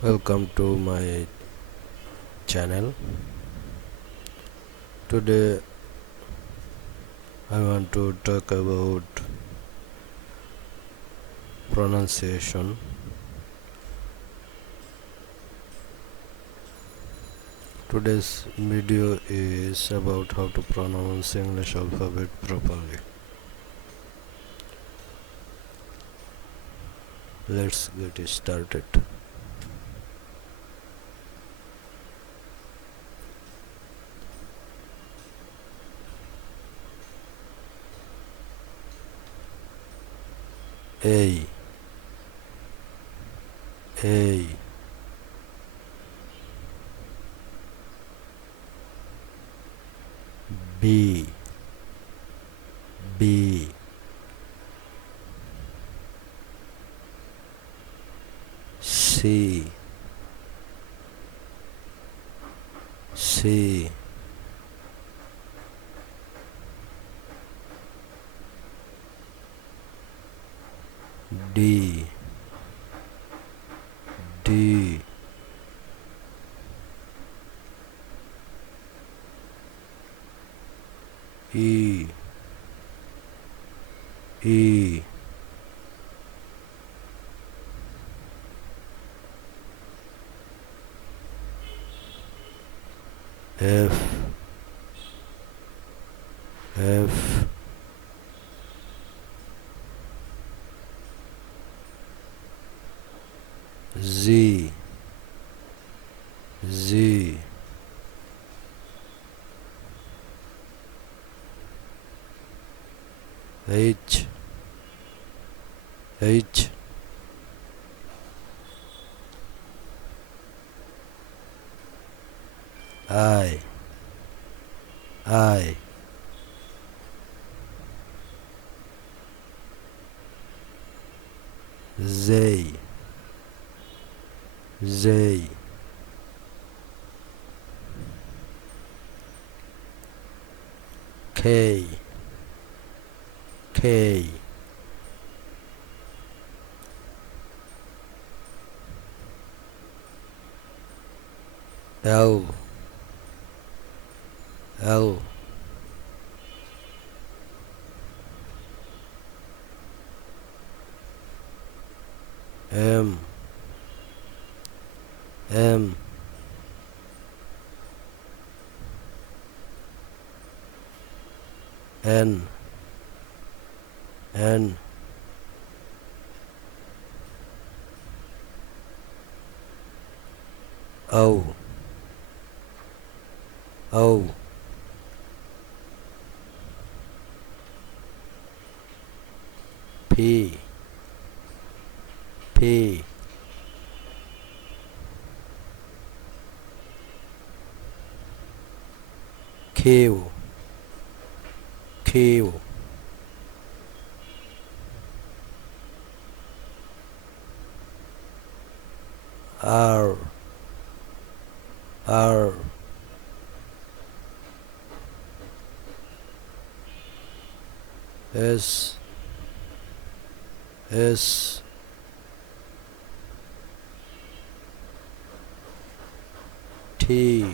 Welcome to my channel. Today I want to talk about pronunciation. Today's video is about how to pronounce English alphabet properly. Let's get it started. A A B B C C D D E E F F Z Z H H I Z Z K K L L M M N N O O P P Q Q R R S S T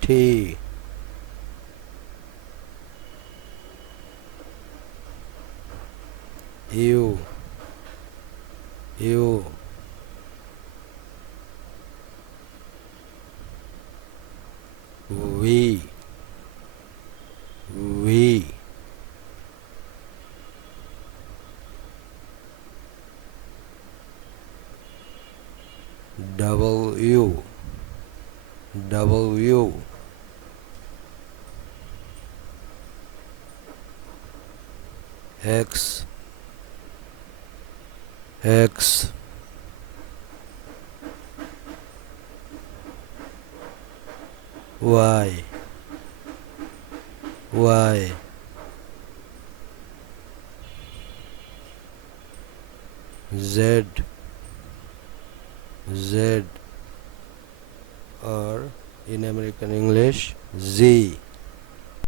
T U U V V W W X X Y Y Z Z or in American English Z